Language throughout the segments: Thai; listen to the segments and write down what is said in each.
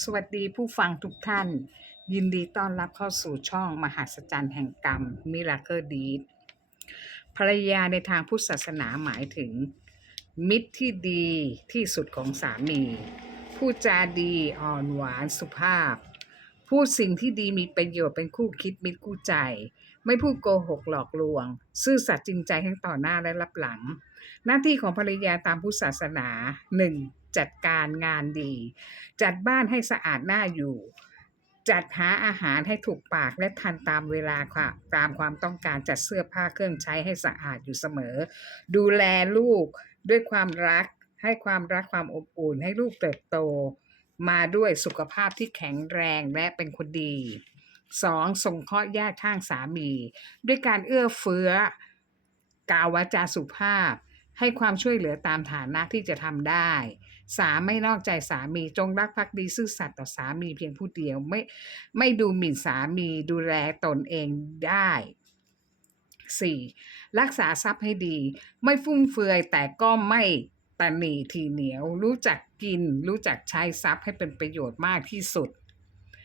สวัสดีผู้ฟังทุกท่านยินดีต้อนรับเข้าสู่ช่องมหัศจรรย์แห่งกรรม Miracle Deed ภรรยาในทางพุทธศาสนาหมายถึงมิตรที่ดีที่สุดของสามีพูดจาดีอ่อนหวานสุภาพพูดสิ่งที่ดีมีประโยชน์เป็นคู่คิดมิตรคู่ใจไม่พูดโกหกหลอกลวงซื่อสัตย์จริงใจทั้งต่อหน้าและรับหลังหน้าที่ของภรรยาตามพุทธศาสนา 1. จัดการงานดีจัดบ้านให้สะอาดน่าอยู่จัดหาอาหารให้ถูกปากและทันตามเวลาตามความต้องการจัดเสื้อผ้าเครื่องใช้ให้สะอาดอยู่เสมอดูแลลูกด้วยความรักให้ความรักความอบอุ่นให้ลูกเติบโตมาด้วยสุขภาพที่แข็งแรงและเป็นคนดี 2. ส่งเคราะห์ญาติข้างสามีด้วยการเอื้อเฟื้อกล่าววาจาสุภาพให้ความช่วยเหลือตามฐานะที่จะทำได้ 3. ไม่นอกใจสามีจงรักภักดีซื่อสัตย์ต่อสามีเพียงผู้เดียวไม่ดูหมิ่นสามีดูแลตนเองได้ 4. รักษาทรัพย์ให้ดีไม่ฟุ่มเฟือยแต่ก็ไม่ตนีทีเหนียวรู้จักกินรู้จักใช้ทรัพย์ให้เป็นประโยชน์มากที่สุด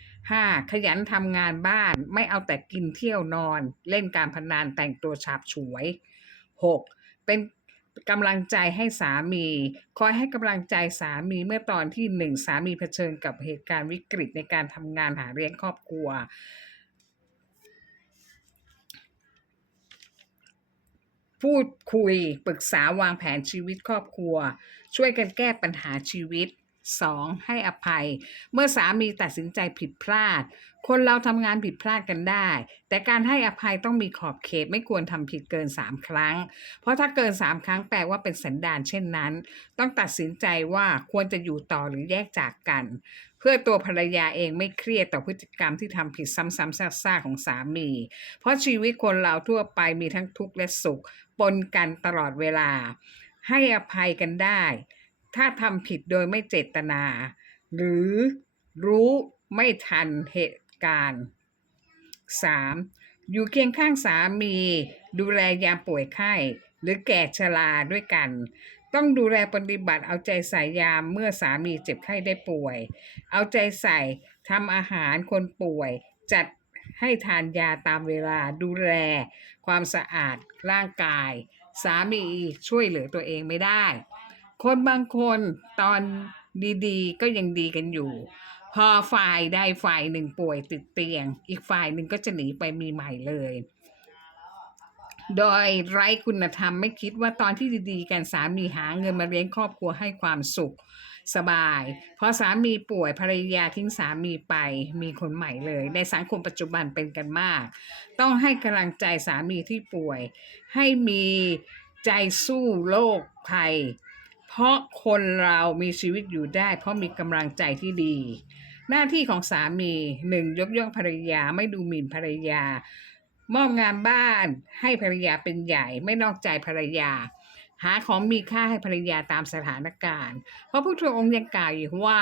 5. ขยันทำงานบ้านไม่เอาแต่กินเที่ยวนอนเล่นการพนันแต่งตัวฉาบฉวย 6. เป็นกำลังใจให้สามีคอยให้กำลังใจสามีเมื่อตอนที่1สามีเผชิญกับเหตุการณ์วิกฤตในการทำงานหาเลี้ยงครอบครัวพูดคุยปรึกษาวางแผนชีวิตครอบครัวช่วยกันแก้ปัญหาชีวิต 2. ให้อภัยเมื่อสามีตัดสินใจผิดพลาดคนเราทำงานผิดพลาดกันได้แต่การให้อภัยต้องมีขอบเขตไม่ควรทำผิดเกิน3ครั้งเพราะถ้าเกิน3ครั้งแปลว่าเป็นสันดานเช่นนั้นต้องตัดสินใจว่าควรจะอยู่ต่อหรือแยกจากกันเพื่อตัวภรรยาเองไม่เครียดต่อพฤติกรรมที่ทำผิดซ้ำๆซากๆของสามีเพราะชีวิตคนเราทั่วไปมีทั้งทุกข์และสุขปนกันตลอดเวลาให้อภัยกันได้ถ้าทำผิดโดยไม่เจตนาหรือรู้ไม่ทันเหตุการณ์ 3. อยู่เคียงข้างสามีดูแลยามป่วยไข้หรือแก่ชราด้วยกันต้องดูแลปฏิบัติเอาใจใส่ยามเมื่อสามีเจ็บไข้ได้ป่วยเอาใจใส่ทำอาหารคนป่วยจัดให้ทานยาตามเวลาดูแลความสะอาดร่างกายสามีช่วยเหลือตัวเองไม่ได้คนบางคนตอนดีๆก็ยังดีกันอยู่พอฝ่ายใดฝ่ายหนึ่งป่วยติดเตียงอีกฝ่ายหนึ่งก็จะหนีไปมีใหม่เลยโดยไร้คุณธรรมไม่คิดว่าตอนที่ดีๆกันสามีหาเงินมาเลี้ยงครอบครัวให้ความสุขสบายพอสามีป่วยภรรยาทิ้งสามีไปมีคนใหม่เลยในสังคมปัจจุบันเป็นกันมากต้องให้กำลังใจสามีที่ป่วยให้มีใจสู้โรคภัยเพราะคนเรามีชีวิตอยู่ได้เพราะมีกำลังใจที่ดีหน้าที่ของสามี 1. ยกย่องภรรยาไม่ดูหมิ่นภรรยามอบงานบ้านให้ภรรยาเป็นใหญ่ไม่นอกใจภรรยาหาของมีค่าให้ภรรยาตามสถานการณ์เพราะพระพุทธองค์ยังกล่าวอยู่ว่า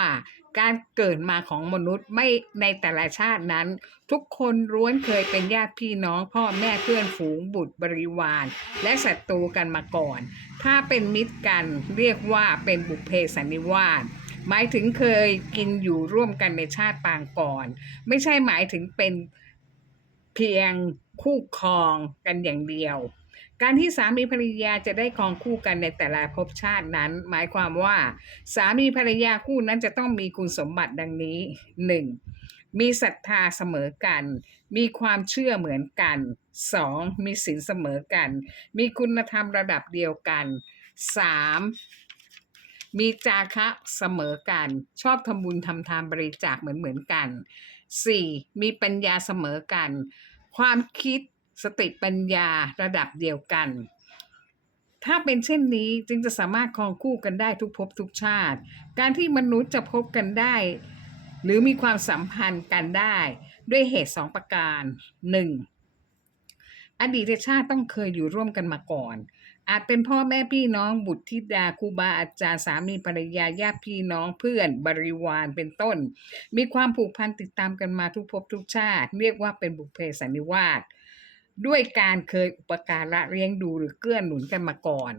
การเกิดมาของมนุษย์ไม่ในแต่ละชาตินั้นทุกคนล้วนเคยเป็นญาติพี่น้องพ่อแม่เพื่อนฝูงบุตรบริวารและศัตรูกันมาก่อนถ้าเป็นมิตรกันเรียกว่าเป็นบุพเพสันนิวาสหมายถึงเคยกินอยู่ร่วมกันในชาติปางก่อนไม่ใช่หมายถึงเป็นเพียงคู่ครองกันอย่างเดียวการที่สามีภรรยาจะได้ครองคู่กันในแต่ละภพชาตินั้นหมายความว่าสามีภรรยาคู่นั้นจะต้องมีคุณสมบัติดังนี้ 1. มีศรัทธาเสมอกันมีความเชื่อเหมือนกัน 2. มีศีลเสมอกันมีคุณธรรมระดับเดียวกัน 3. มีจาคะเสมอกันชอบทำบุญทำทานบริจาคเหมือนกัน 4. มีปัญญาเสมอกันความคิดสติปัญญาระดับเดียวกันถ้าเป็นเช่นนี้จึงจะสามารถครองคู่กันได้ทุกภพทุกชาติการที่มนุษย์จะพบกันได้หรือมีความสัมพันธ์กันได้ด้วยเหตุ2ประการ 1. อดีตชาติต้องเคยอยู่ร่วมกันมาก่อนอาจเป็นพ่อแม่พี่น้องบุตรธิดาครูบาอาจารย์สามีภรรยาญาติพี่น้องเพื่อนบริวารเป็นต้นมีความผูกพันติดตามกันมาทุกภพทุกชาติเรียกว่าเป็นบุพเพสันนิวาสด้วยการเคยอุปการะเลี้ยงดูหรือเกื้อหนุนกันมาก่อน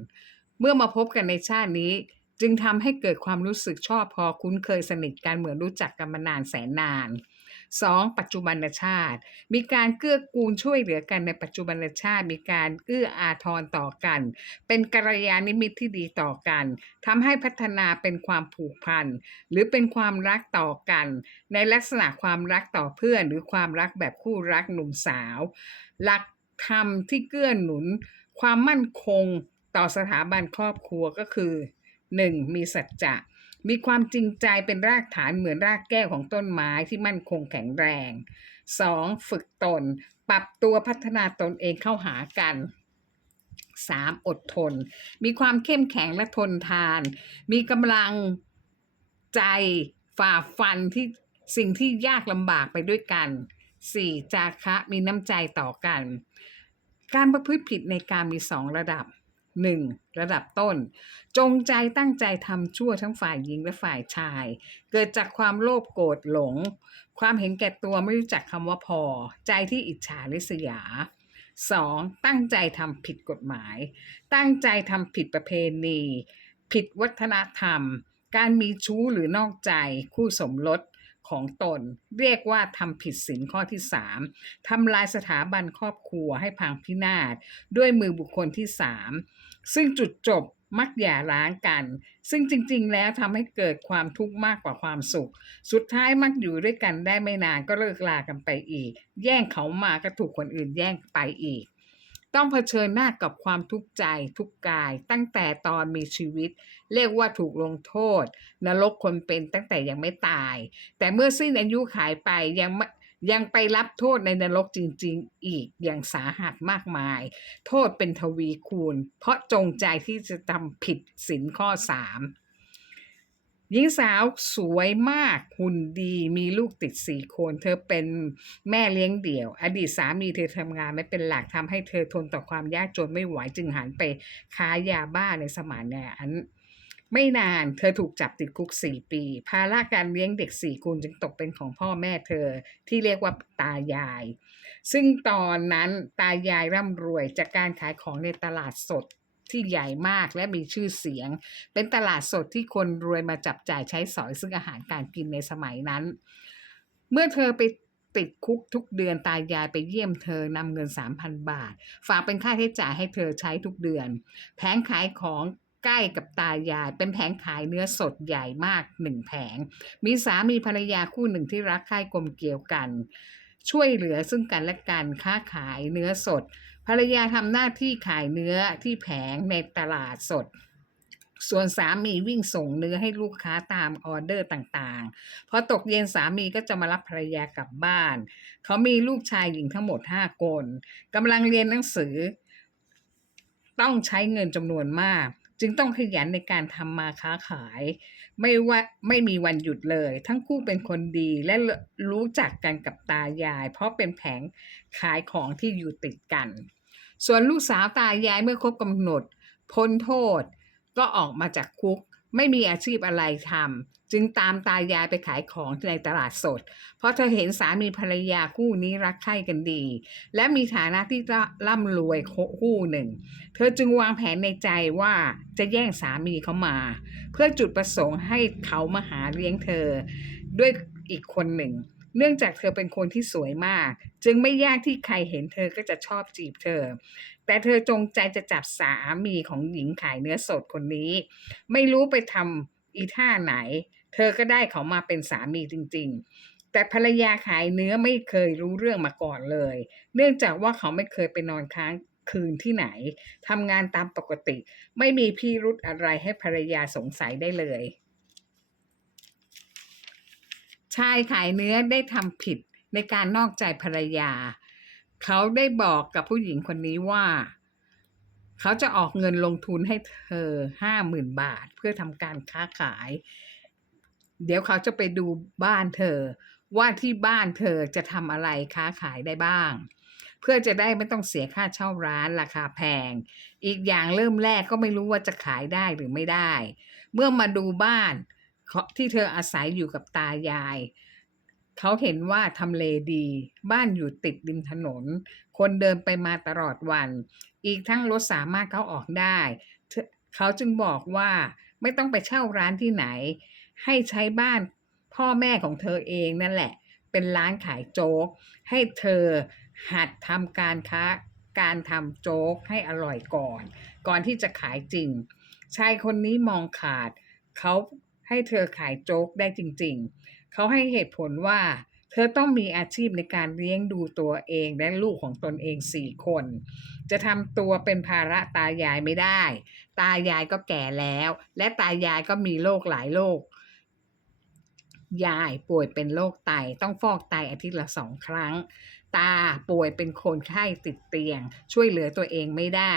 เมื่อมาพบกันในชาตินี้ จึงทำให้เกิดความรู้สึกชอบพอคุ้นเคยสนิทกันเหมือนรู้จักกันมานานแสนนาน 2. ปัจจุบันชาติมีการเกื้อกูลช่วยเหลือกันในปัจจุบันชาติมีการเอื้ออาทรต่อกันเป็นกัลยาณมิตรที่ดีต่อกันทำให้พัฒนาเป็นความผูกพันหรือเป็นความรักต่อกันในลักษณะความรักต่อเพื่อนหรือความรักแบบคู่รักหนุ่มสาวหลักธรรมที่เกื้อหนุนความมั่นคงต่อสถาบันครอบครัวก็คือ 1. มีสัจจะมีความจริงใจเป็นรากฐานเหมือนรากแก้วของต้นไม้ที่มั่นคงแข็งแรง 2. ฝึกตนปรับตัวพัฒนาตนเองเข้าหากัน 3. อดทนมีความเข้มแข็งและทนทานมีกำลังใจฝ่าฟันที่สิ่งที่ยากลำบากไปด้วยกัน 4. จาคะมีน้ำใจต่อกันการประพฤติผิดในการมี2ระดับ 1. ระดับต้นจงใจตั้งใจทำชั่วทั้งฝ่ายหญิงและฝ่ายชายเกิดจากความโลภโกรธหลงความเห็นแก่ตัวไม่รู้จักคำว่าพอใจที่อิจฉาริษยา 2. ตั้งใจทำผิดกฎหมายตั้งใจทำผิดประเพณีผิดวัฒนธรรมการมีชู้หรือนอกใจคู่สมรสของตนเรียกว่าทำผิดศีลข้อที่ 3ทำลายสถาบันครอบครัวให้พังพินาศด้วยมือบุคคลที่ 3ซึ่งจุดจบมักหย่าร้างกันซึ่งจริงๆแล้วทำให้เกิดความทุกข์มากกว่าความสุขสุดท้ายมักอยู่ด้วยกันได้ไม่นานก็เลิกลากันไปอีกแย่งเขามาก็ถูกคนอื่นแย่งไปอีกต้องเผชิญหน้ากับความทุกข์ใจทุกกายตั้งแต่ตอนมีชีวิตเรียกว่าถูกลงโทษนรกคนเป็นตั้งแต่ยังไม่ตายแต่เมื่อสิ้นอายุขายไปยังไปรับโทษในนรกจริงๆอีกอย่างสาหัสมากมายโทษเป็นทวีคูณเพราะจงใจที่จะทำผิดศีลข้อ 3หญิงสาวสวยมากหุ่นดีมีลูกติด4 คนเธอเป็นแม่เลี้ยงเดี่ยวอดีตสามีเธอทำงานไม่เป็นหลักทำให้เธอทนต่อความยากจนไม่ไหวจึงหันไปค้ายาบ้าในสมัยนั้นไม่นานเธอถูกจับติดคุก4 ปีภาระการเลี้ยงเด็ก4 คนจึงตกเป็นของพ่อแม่เธอที่เรียกว่าตายายซึ่งตอนนั้นตายายร่ำรวยจากการขายของในตลาดสดที่ใหญ่มากและมีชื่อเสียงเป็นตลาดสดที่คนรวยมาจับจ่ายใช้สอยซึ่งอาหารการกินในสมัยนั้นเมื่อเธอไปติดคุกทุกเดือนตายายไปเยี่ยมเธอนำเงิน 3,000 บาทฝากเป็นค่าใช้จ่ายให้เธอใช้ทุกเดือนแผงขายของใกล้กับตายายเป็นแผงขายเนื้อสดใหญ่มาก1 แผงมีสามีภรรยาคู่หนึ่งที่รักใคร่กลมเกลียวกันช่วยเหลือซึ่งกันและกันค้าขายเนื้อสดภรรยาทำหน้าที่ขายเนื้อที่แผงในตลาดสดส่วนสามีวิ่งส่งเนื้อให้ลูกค้าตามออเดอร์ต่างๆพอตกเย็นสามีก็จะมารับภรรยากลับบ้านเขามีลูกชายหญิงทั้งหมด5 คนกำลังเรียนหนังสือต้องใช้เงินจำนวนมากจึงต้องขยันในการทำมาค้าขายไม่มีวันหยุดเลยทั้งคู่เป็นคนดีและรู้จักกันกับตายายเพราะเป็นแผงขายของที่อยู่ติดกันส่วนลูกสาวตายายเมื่อครบกำหนดพ้นโทษก็ออกมาจากคุกไม่มีอาชีพอะไรทำจึงตามตายายไปขายของในตลาดสดเพราะเธอเห็นสามีภรรยาคู่นี้รักใคร่กันดีและมีฐานะที่ร่ำรวยคู่หนึ่งเธอจึงวางแผนในใจว่าจะแย่งสามีเขามาเพื่อจุดประสงค์ให้เขามาหาเลี้ยงเธอด้วยอีกคนหนึ่งเนื่องจากเธอเป็นคนที่สวยมากจึงไม่ยากที่ใครเห็นเธอก็จะชอบจีบเธอแต่เธอจงใจจะจับสามีของหญิงขายเนื้อสดคนนี้ไม่รู้ไปทำอีท่าไหนเธอก็ได้เขามาเป็นสามีจริงๆแต่ภรรยาขายเนื้อไม่เคยรู้เรื่องมาก่อนเลยเนื่องจากว่าเขาไม่เคยไปนอนค้างคืนที่ไหนทำงานตามปกติไม่มีพิรุธอะไรให้ภรรยาสงสัยได้เลยชายขายเนื้อได้ทำผิดในการนอกใจภรรยาเขาได้บอกกับผู้หญิงคนนี้ว่าเขาจะออกเงินลงทุนให้เธอ50,000 บาทเพื่อทำการค้าขายเดี๋ยวเขาจะไปดูบ้านเธอว่าที่บ้านเธอจะทำอะไรค้าขายได้บ้างเพื่อจะได้ไม่ต้องเสียค่าเช่าร้านราคาแพงอีกอย่างเริ่มแรกก็ไม่รู้ว่าจะขายได้หรือไม่ได้เมื่อมาดูบ้านที่เธออาศัยอยู่กับตายายเขาเห็นว่าทำเลดีบ้านอยู่ติดริมถนนคนเดินไปมาตลอดวันอีกทั้งรถสามารถเข้าออกได้เขาจึงบอกว่า ไม่ต้องไปเช่าร้านที่ไหนให้ใช้บ้านพ่อแม่ของเธอเองนั่นแหละเป็นร้านขายโจ๊กให้เธอหัดทำการค้าการทำโจ๊กให้อร่อยก่อนที่จะขายจริงชายคนนี้มองขาดเขาให้เธอขายโจ๊กได้จริงๆเขาให้เหตุผลว่าเธอต้องมีอาชีพในการเลี้ยงดูตัวเองและลูกของตนเอง4 คนจะทำตัวเป็นภาระตายายไม่ได้ตายายก็แก่แล้วและตายายก็มีโรคหลายโรคยายป่วยเป็นโรคไตต้องฟอกไตอาทิตย์ละ2 ครั้งตาป่วยเป็นคนไข้ติดเตียงช่วยเหลือตัวเองไม่ได้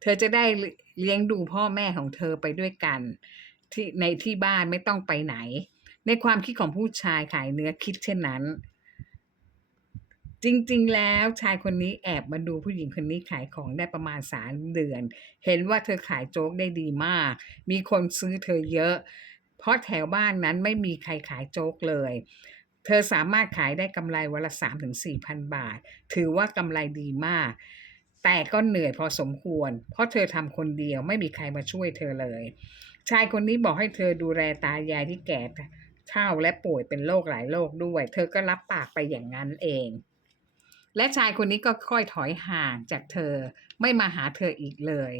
เธอจะได้เลี้ยงดูพ่อแม่ของเธอไปด้วยกันที่บ้านไม่ต้องไปไหนในความคิดของผู้ชายขายเนื้อคิดเช่นนั้นจริงๆแล้วชายคนนี้แอบมาดูผู้หญิงคนนี้ขายของได้ประมาณ3 เดือนเห็นว่าเธอขายโจ๊กได้ดีมากมีคนซื้อเธอเยอะเพราะแถวบ้านนั้นไม่มีใครขายโจ๊กเลยเธอสามารถขายได้กำไรวันละ3,000-4,000 บาทถือว่ากำไรดีมากแต่ก็เหนื่อยพอสมควรเพราะเธอทำคนเดียวไม่มีใครมาช่วยเธอเลยชายคนนี้บอกให้เธอดูแลตายายที่แก่เฒ่าและป่วยเป็นโรคหลายโรคด้วยเธอก็รับปากไปอย่างนั้นเองและชายคนนี้ก็ค่อยถอยห่างจากเธอไม่มาหาเธออีกเลย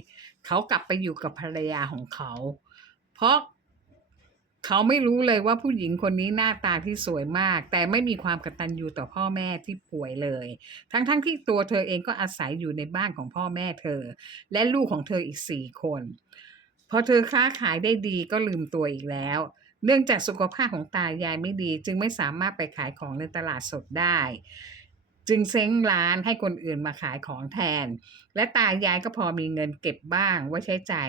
เขากลับไปอยู่กับภรรยาของเขาเพราะเขาไม่รู้เลยว่าผู้หญิงคนนี้หน้าตาที่สวยมากแต่ไม่มีความกตัญญูต่อพ่อแม่ที่ป่วยเลยทั้งที่ตัวเธอเองก็อาศัยอยู่ในบ้านของพ่อแม่เธอและลูกของเธออีก4 คนพอเธอค้าขายได้ดีก็ลืมตัวอีกแล้วเนื่องจากสุขภาพของตายายไม่ดีจึงไม่สามารถไปขายของในตลาดสดได้จึงเซ้งร้านให้คนอื่นมาขายของแทนและตายายก็พอมีเงินเก็บบ้างไว้ใช้จ่าย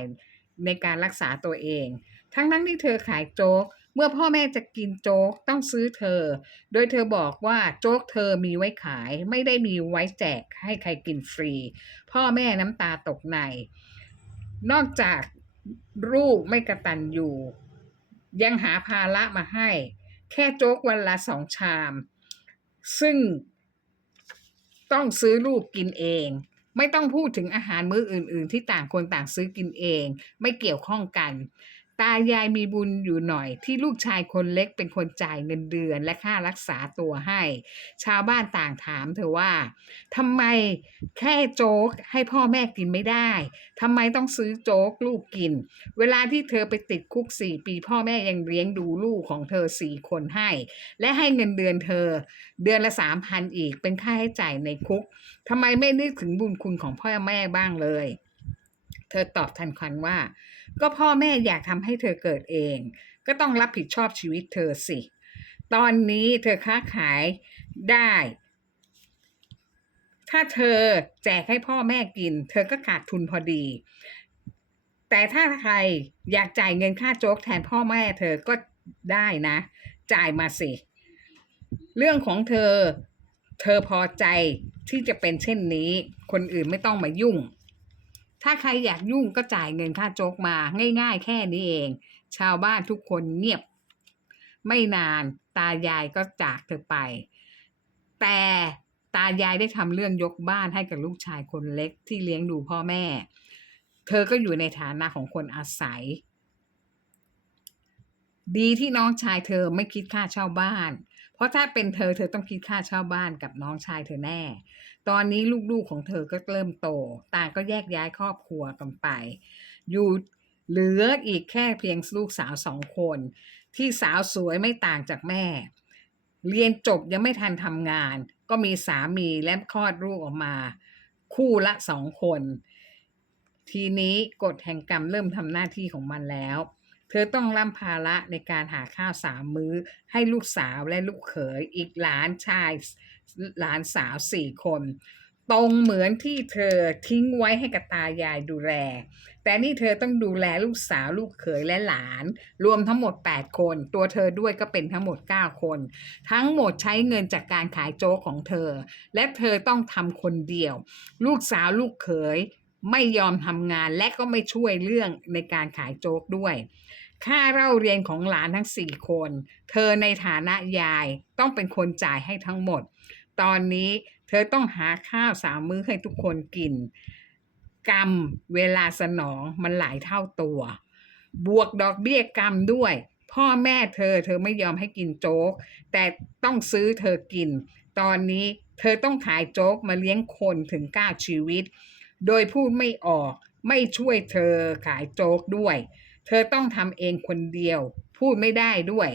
ในการรักษาตัวเองทั้งที่เธอขายโจ๊กเมื่อพ่อแม่จะกินโจ๊กต้องซื้อเธอโดยเธอบอกว่าโจ๊กเธอมีไว้ขายไม่ได้มีไว้แจกให้ใครกินฟรีพ่อแม่น้ำตาตกในนอกจากลูกไม่กตัญญูยังหาภาระมาให้แค่โจ๊กวันละ2 ชามซึ่งต้องซื้อลูกกินเองไม่ต้องพูดถึงอาหารมื้ออื่นๆที่ต่างคนต่างซื้อกินเองไม่เกี่ยวข้องกันตายายมีบุญอยู่หน่อยที่ลูกชายคนเล็กเป็นคนจ่ายเงินเดือนและค่ารักษาตัวให้ชาวบ้านต่างถามเธอว่าทำไมแค่โจ๊กให้พ่อแม่กินไม่ได้ทำไมต้องซื้อโจ๊กลูกกินเวลาที่เธอไปติดคุก4 ปีพ่อแม่ยังเลี้ยงดูลูกของเธอ4 คนให้และให้เงินเดือนเธอเดือนละ3,000อีกเป็นค่าใช้จ่ายในคุกทำไมไม่นึกถึงบุญคุณของพ่อแม่บ้างเลยเธอตอบทันควันว่าก็พ่อแม่อยากทำให้เธอเกิดเองก็ต้องรับผิดชอบชีวิตเธอสิตอนนี้เธอค้าขายได้ถ้าเธอแจกให้พ่อแม่กินเธอก็ขาดทุนพอดีแต่ถ้าใครอยากจ่ายเงินค่าโจ๊กแทนพ่อแม่เธอก็ได้นะจ่ายมาสิเรื่องของเธอพอใจที่จะเป็นเช่นนี้คนอื่นไม่ต้องมายุ่งถ้าใครอยากยุ่งก็จ่ายเงินค่าโจ๊กมาง่ายๆแค่นี้เองชาวบ้านทุกคนเงียบไม่นานตายายก็จากเธอไปแต่ตายายได้ทำเรื่องยกบ้านให้กับลูกชายคนเล็กที่เลี้ยงดูพ่อแม่เธอก็อยู่ในฐานะของคนอาศัยดีที่น้องชายเธอไม่คิดค่าเช่าบ้านเพราะถ้าเป็นเธอต้องคิดค่าเช่าบ้านกับน้องชายเธอแน่ตอนนี้ลูกๆของเธอก็เริ่มโตต่างก็แยกย้ายครอบครัวกันไปอยู่เหลืออีกแค่เพียงลูกสาว2 คนที่สาวสวยไม่ต่างจากแม่เรียนจบยังไม่ทันทำงานก็มีสามีและคลอดลูกออกมาคู่ละ2 คนทีนี้กฎแห่งกรรมเริ่มทำหน้าที่ของมันแล้วเธอต้องรับภาระในการหาข้าว3 มื้อให้ลูกสาวและลูกเขยอีกหลานชายหลานสาว4 คนตรงเหมือนที่เธอทิ้งไว้ให้กับตายายดูแลแต่นี่เธอต้องดูแลลูกสาวลูกเขยและหลานรวมทั้งหมด8 คนตัวเธอด้วยก็เป็นทั้งหมด9 คนทั้งหมดใช้เงินจากการขายโจ๊กของเธอและเธอต้องทำคนเดียวลูกสาวลูกเขยไม่ยอมทำงานและก็ไม่ช่วยเรื่องในการขายโจ๊กด้วยค่าเล่าเรียนของหลานทั้ง4 คนเธอในฐานะยายต้องเป็นคนจ่ายให้ทั้งหมดตอนนี้เธอต้องหาข้าว3 มื้อให้ทุกคนกินกรรมเวลาสนองมันหลายเท่าตัว บวกดอกเบี้ยกรรมด้วยพ่อแม่เธอไม่ยอมให้กินโจ๊กแต่ต้องซื้อเธอกินตอนนี้เธอต้องขายโจ๊กมาเลี้ยงคนถึง9ชีวิตโดยพูดไม่ออกไม่ช่วยเธอขายโจ๊กด้วยเธอต้องทำเองคนเดียวพูดไม่ได้ด้วย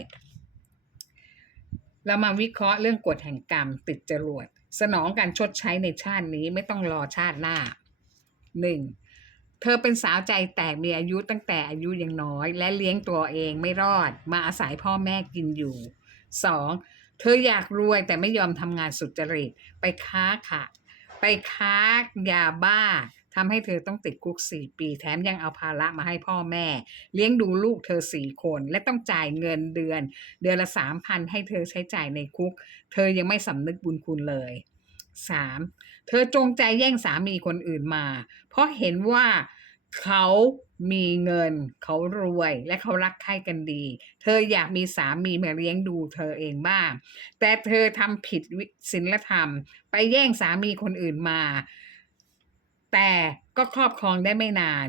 เรามาวิเคราะห์เรื่องกฎแห่งกรรมติดจรวดสนองการชดใช้ในชาตินี้ไม่ต้องรอชาติหน้า 1. เธอเป็นสาวใจแตกมีอายุตั้งแต่อายุยังน้อยและเลี้ยงตัวเองไม่รอดมาอาศัยพ่อแม่กินอยู่ 2. เธออยากรวยแต่ไม่ยอมทำงานสุจริตไปค้ายาบ้าทำให้เธอต้องติดคุก4 ปีแถมยังเอาภาระมาให้พ่อแม่เลี้ยงดูลูกเธอ4 คนและต้องจ่ายเงินเดือนละ 3,000 ให้เธอใช้จ่ายในคุกเธอยังไม่สำนึกบุญคุณเลย 3. เธอจงใจแย่งสามีคนอื่นมาเพราะเห็นว่าเขามีเงินเขารวยและเขารักใคร่กันดีเธออยากมีสามีมาเลี้ยงดูเธอเองบ้างแต่เธอทำผิดศีลธรรมไปแย่งสามีคนอื่นมาแต่ก็ครอบครองได้ไม่นาน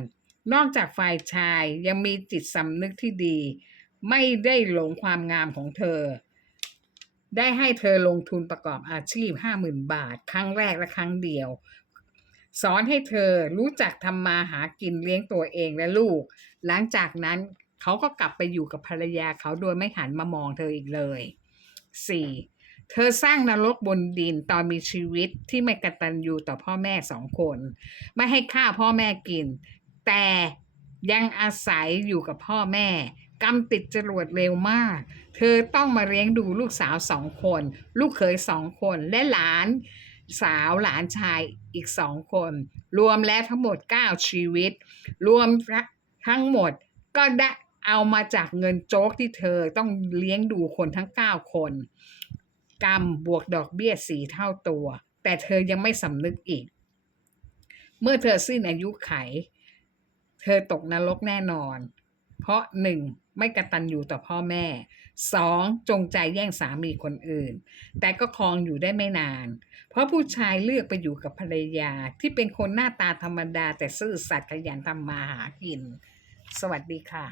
นอกจากฝ่ายชายยังมีจิตสำนึกที่ดีไม่ได้หลงความงามของเธอได้ให้เธอลงทุนประกอบอาชีพ 50,000 บาทครั้งแรกและครั้งเดียวสอนให้เธอรู้จักทำมาหากินเลี้ยงตัวเองและลูกหลังจากนั้นเขาก็กลับไปอยู่กับภรรยาเขาโดยไม่หันมามองเธออีกเลย 4. เธอสร้างนรกบนดินตอนมีชีวิตที่ไม่กตัญญูต่อพ่อแม่2 คนไม่ให้ข้าวพ่อแม่กินแต่ยังอาศัยอยู่กับพ่อแม่กรรมติดจรวดเร็วมากเธอต้องมาเลี้ยงดูลูกสาว2 คนลูกเขย2 คนและหลานสาวหลานชายอีก2 คนรวมแล้วทั้งหมด9 ชีวิตรวมทั้งหมดก็ได้เอามาจากเงินโจ๊กที่เธอต้องเลี้ยงดูคนทั้ง9 คนกรรมบวกดอกเบี้ย4 เท่าตัวแต่เธอยังไม่สำนึกอีกเมื่อเธอสิ้นอายุไขเธอตกนรกแน่นอนเพราะ 1. ไม่กตัญญูต่อพ่อแม่ 2. จงใจแย่งสามีคนอื่นแต่ก็ครองอยู่ได้ไม่นานเพราะผู้ชายเลือกไปอยู่กับภรรยาที่เป็นคนหน้าตาธรรมดาแต่ซื่อสัตย์ขยันทำมาหากินสวัสดีค่ะ